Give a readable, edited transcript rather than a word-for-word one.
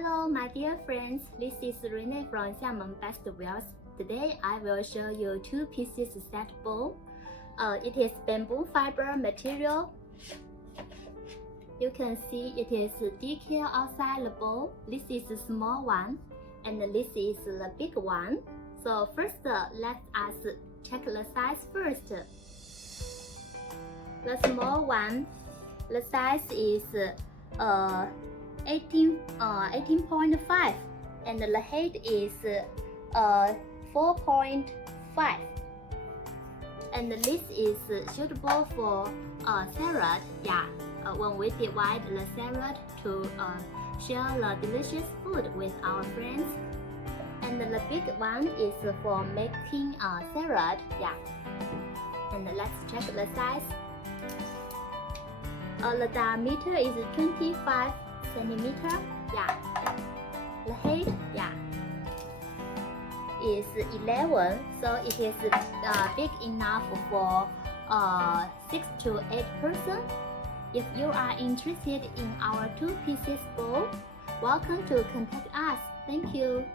Hello my dear friends, this is Renee from Xiamen Best Wheels. Today I will show you 2 pieces set bowl. It is bamboo fiber material. You can see it is decal outside the bowl. This is the small one and this is the big one. So first let us check the size first. The small one, the size is 18.5 and the height is 4.5, and this is suitable for salad. When we divide the salad to share the delicious food with our friends. And the big one is for making salad. And let's check the size. The diameter is 25 centimeter. The height is 11, so it is big enough for 6 to 8 persons. If you are interested in our 2 pieces bowl, welcome to contact us. Thank you.